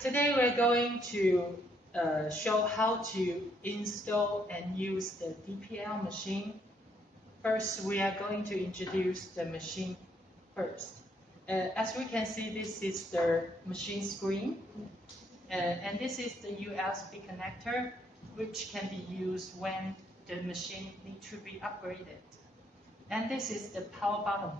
Today we're going to show how to install and use the DPL machine. First, we are going to introduce the machine first. As we can see, this is the machine screen, and this is the USB connector, which can be used when the machine needs to be upgraded. And this is the power button.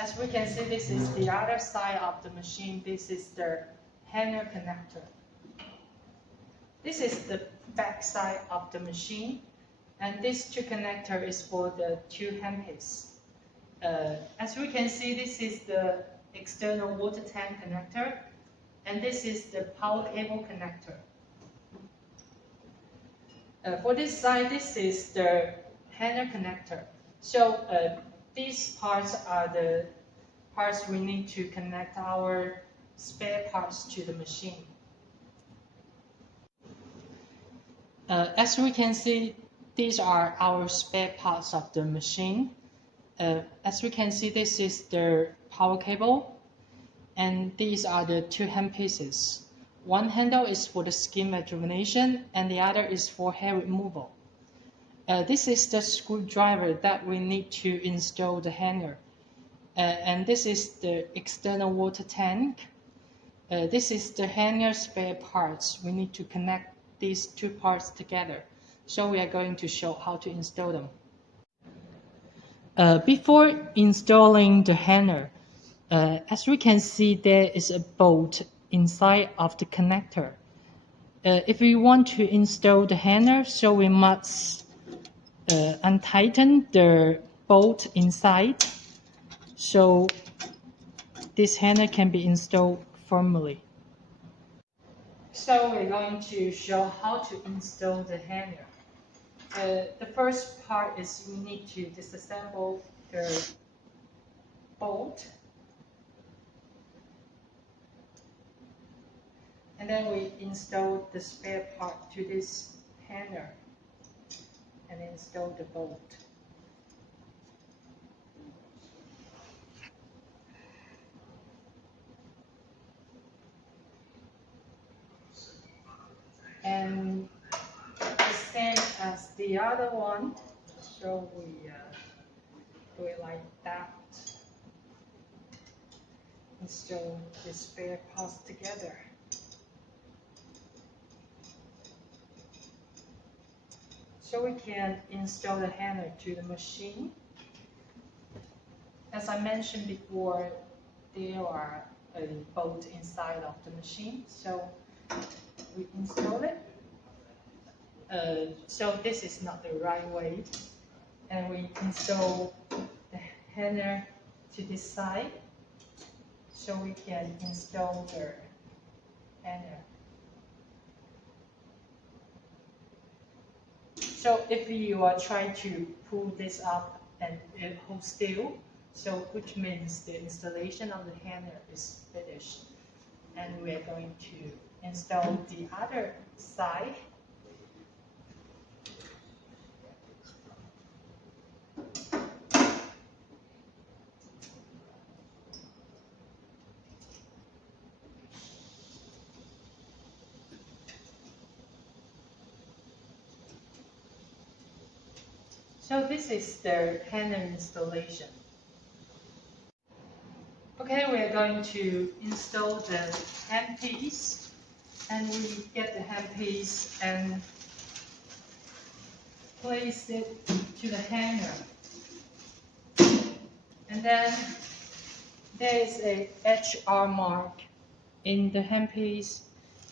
As we can see, this is the other side of the machine. This is the hanger connector. This is the back side of the machine, and this two connector is for the two handpieces. As we can see, this is the external water tank connector, and this is the power cable connector. For this side, this is the hanger connector. So these parts are the parts we need to connect our spare parts to the machine. As we can see, these are our spare parts of the machine. As we can see, this is the power cable, and these are the two handpieces. One handle is for the skin rejuvenation, and the other is for hair removal. This is the screwdriver that we need to install the hanger. And this is the external water tank. This is the hanger spare parts. We need to connect these two parts together. So we are going to show how to install them. Before installing the hanger, as we can see, there is a bolt inside of the connector. If we want to install the hanger, so we must untighten the bolt inside, so this hanger can be installed firmly. So we're going to show how to install the hanger. The first part is we need to disassemble the bolt, and then we install the spare part to this hanger and install the bolt. And the same as the other one, so we do it like that. Install the spare parts together. So we can install the hanger to the machine. As I mentioned before, there are a bolt inside of the machine, so we install it. So this is not the right way, and we install the hanger to this side, so we can install the hanger. So if you are trying to pull this up and it holds still, so which means the installation of the hanger is finished, and we are going to install the other side. So this is the hanger installation. Okay, we are going to install the handpiece, and we get the handpiece and place it to the hanger. And then there is a HR mark in the handpiece,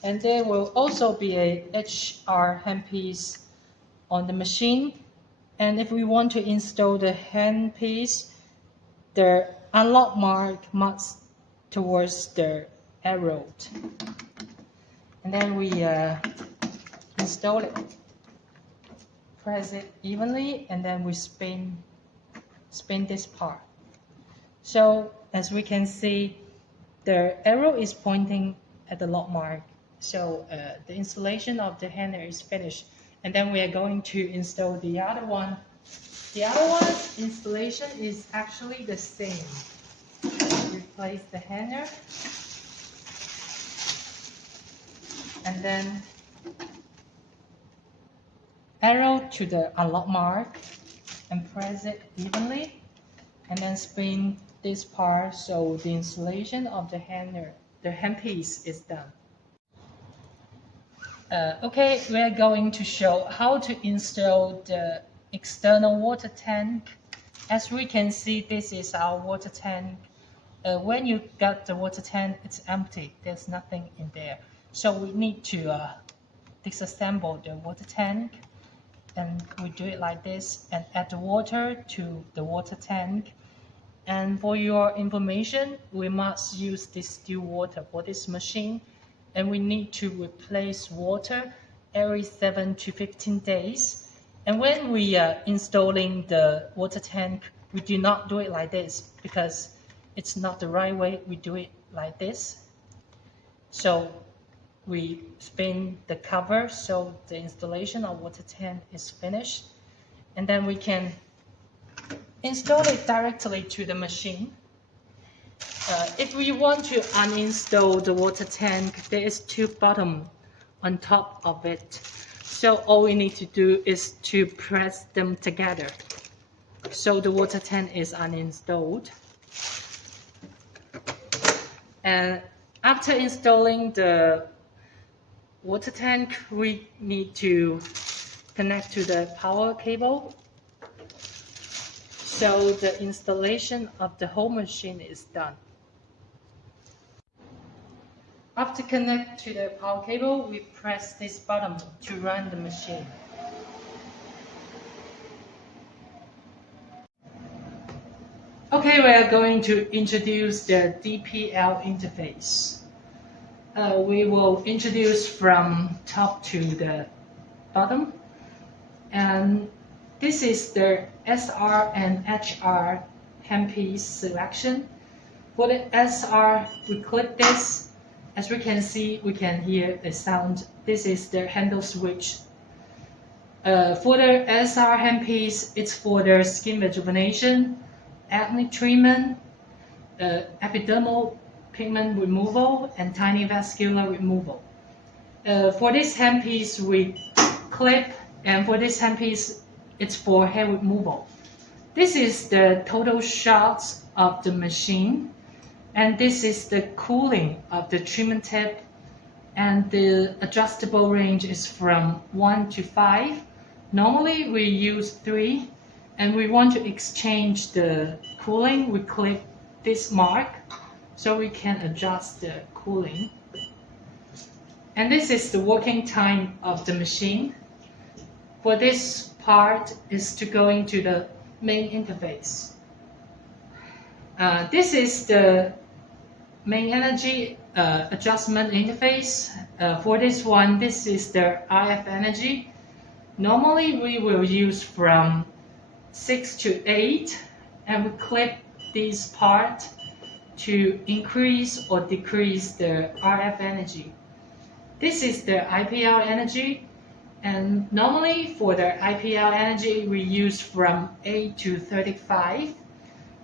and there will also be a HR handpiece on the machine. And if we want to install the handpiece, the unlock mark must towards the arrow. And then we install it. Press it evenly, and then we spin this part. So as we can see, the arrow is pointing at the lock mark. So the installation of the hanger is finished. And then we are going to install the other one. The other one's installation is actually the same. Replace the hanger and then arrow to the unlock mark and press it evenly, and then spin this part so the installation of the handpiece is done. Okay, we are going to show how to install the external water tank. As we can see, this is our water tank. When you got the water tank, it's empty. There's nothing in there. So we need to disassemble the water tank. And we do it like this and add the water to the water tank. And for your information, we must use distilled water for this machine. And we need to replace water every 7 to 15 days. And when we are installing the water tank, we do not do it like this because it's not the right way. We do it like this. So we spin the cover so the installation of water tank is finished. And then we can install it directly to the machine. If we want to uninstall the water tank, there is 2 buttons on top of it. So all we need to do is to press them together. So the water tank is uninstalled. And after installing the water tank, we need to connect to the power cable. So the installation of the whole machine is done. After connect to the power cable, we press this button to run the machine. Okay, we are going to introduce the DPL interface. We will introduce from top to the bottom. And this is the SR and HR handpiece selection. For the SR, we click this. As we can see, we can hear the sound. This is the handle switch. For the SR handpiece, it's for the skin rejuvenation, acne treatment, epidermal pigment removal, and tiny vascular removal. For this handpiece, we clip, and for this handpiece, it's for hair removal. This is the total shots of the machine. And this is the cooling of the treatment tip, and the adjustable range is from 1 to 5. Normally we use 3, and we want to exchange the cooling. We click this mark so we can adjust the cooling. And this is the working time of the machine. For this part is to go into the main interface. This is the main energy adjustment interface. For this one, this is the RF energy. Normally we will use from 6 to 8, and we clip this part to increase or decrease the RF energy. This is the IPL energy, and normally for the IPL energy we use from 8 to 35.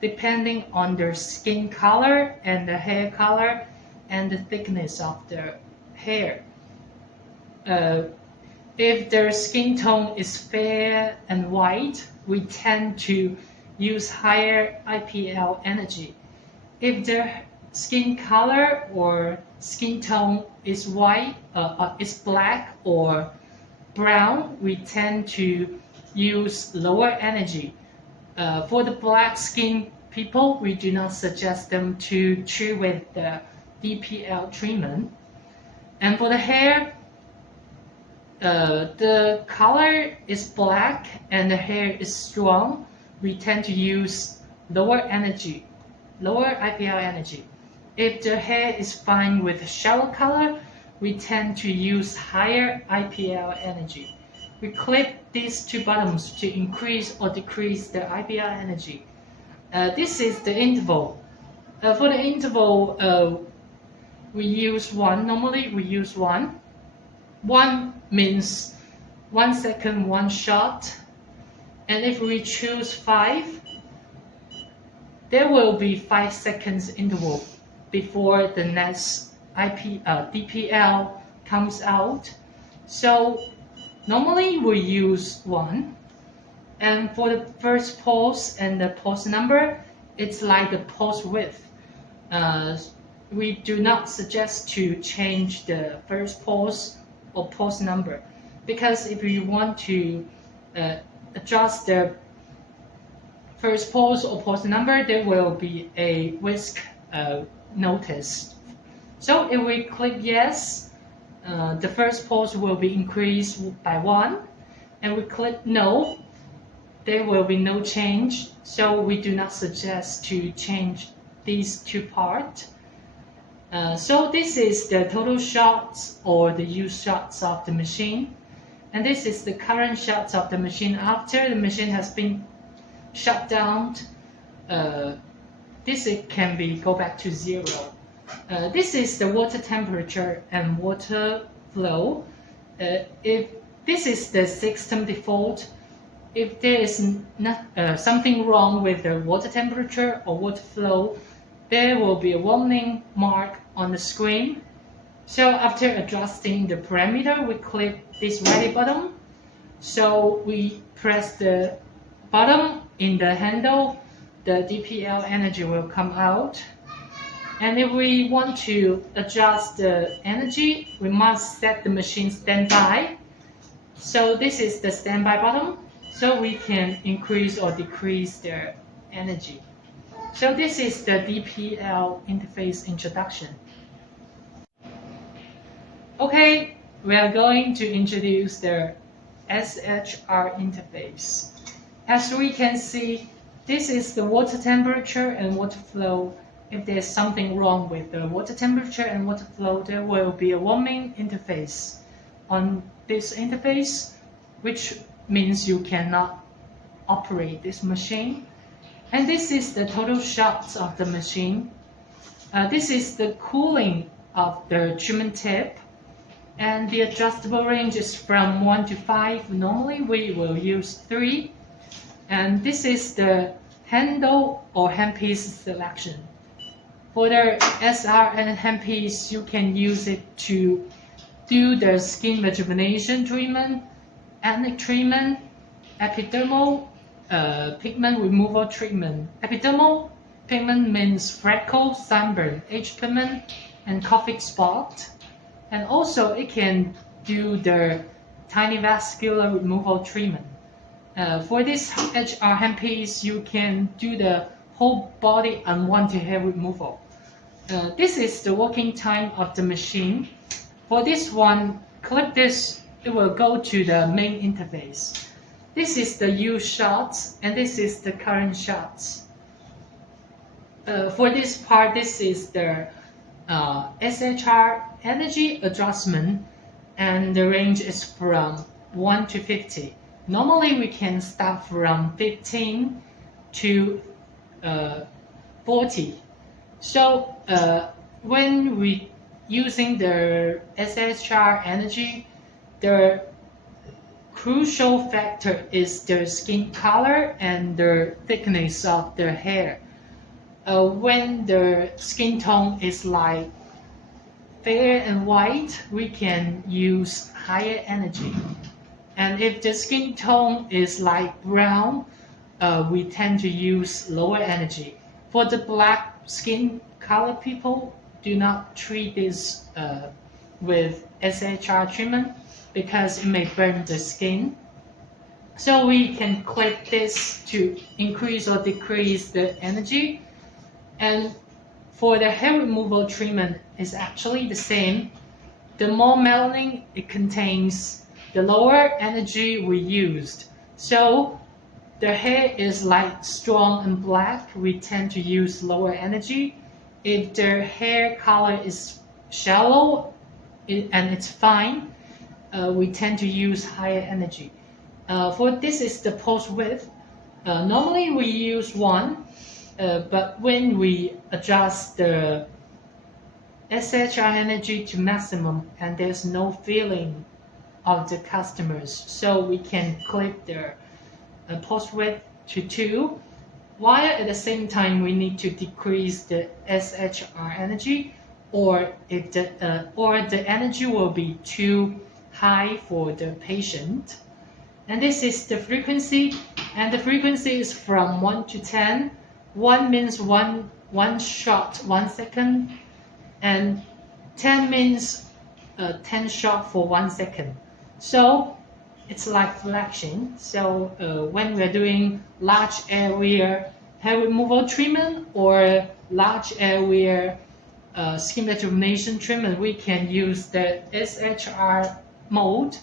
Depending on their skin color and the hair color and the thickness of their hair. If their skin tone is fair and white, we tend to use higher IPL energy. If their skin color or skin tone is white, is black or brown, we tend to use lower energy. For the black skin people, we do not suggest them to treat with the DPL treatment. And for the hair, the color is black and the hair is strong, we tend to use lower energy, lower IPL energy. If the hair is fine with shallow color, we tend to use higher IPL energy. We clip these 2 buttons to increase or decrease the IPL energy. This is the interval. For the interval, we use 1. Normally we use 1. 1 means 1 second, 1 shot. And if we choose 5, there will be 5 seconds interval before the next DPL comes out. So normally we use 1. And for the first pulse and the pulse number, it's like the pulse width. We do not suggest to change the first pulse or pulse number, because if you want to adjust the first pulse or pulse number, there will be a whisk notice. So if we click yes, the first pulse will be increased by 1, and we click no, there will be no change. So we do not suggest to change these two parts. So this is the total shots or the use shots of the machine, and this is the current shots of the machine after the machine has been shut down. This can be go back to 0. This is the water temperature and water flow. If this is the system default, if there is not, something wrong with the water temperature or water flow, there will be a warning mark on the screen. So after adjusting the parameter, we click this ready button. So we press the button in the handle, the DPL energy will come out. And if we want to adjust the energy, we must set the machine standby. So this is the standby button, so we can increase or decrease the energy. So this is the DPL interface introduction. Okay, we are going to introduce the SHR interface. As we can see, this is the water temperature and water flow. If there's something wrong with the water temperature and water flow, there will be a warning interface on this interface, which means you cannot operate this machine. And this is the total shots of the machine. This is the cooling of the treatment tip, and the adjustable range is from 1 to 5. Normally we will use 3. And this is the handle or handpiece selection. For the SR and handpiece, you can use it to do the skin rejuvenation treatment, acne treatment, epidermal pigment removal treatment. Epidermal pigment means freckle, sunburn, age pigment, and coffee spot. And also it can do the tiny vascular removal treatment. For this HR handpiece, you can do the whole body unwanted hair removal. This is the working time of the machine. For this one, click this, it will go to the main interface. This is the use shots, and this is the current shots. For this part, this is the SHR energy adjustment, and the range is from 1 to 50. Normally we can start from 15 to 40. So when we using the SHR energy, the crucial factor is the skin color and the thickness of the hair. When the skin tone is like fair and white, we can use higher energy. And if the skin tone is like brown, we tend to use lower energy. For the black skin color people, do not treat this with SHR treatment because it may burn the skin. So we can click this to increase or decrease the energy. And for the hair removal treatment, it's actually the same. The more melanin it contains, the lower energy we used. So the hair is like strong and black, we tend to use lower energy. If the hair color is shallow and it's fine, we tend to use higher energy. For this is the pulse width. Normally we use 1, but when we adjust the SHR energy to maximum and there's no feeling of the customers, so we can click the pulse width to 2, while at the same time we need to decrease the SHR energy. or if the energy will be too high for the patient. And this is the frequency, and the frequency is from 1 to 10. 1 means one shot 1 second, and 10 means 10 shot for 1 second. So it's like flashing. So when we're doing large area hair removal treatment or large area skin rejuvenation treatment, we can use the SHR mode.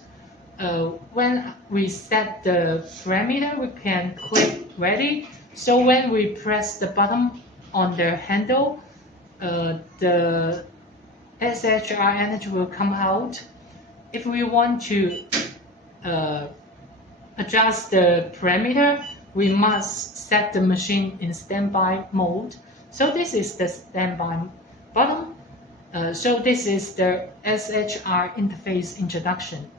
When we set the parameter, we can click ready. So when we press the button on the handle, the SHR energy will come out. If we want to adjust the parameter, we must set the machine in standby mode. So this is the standby button. So this is the SHR interface introduction.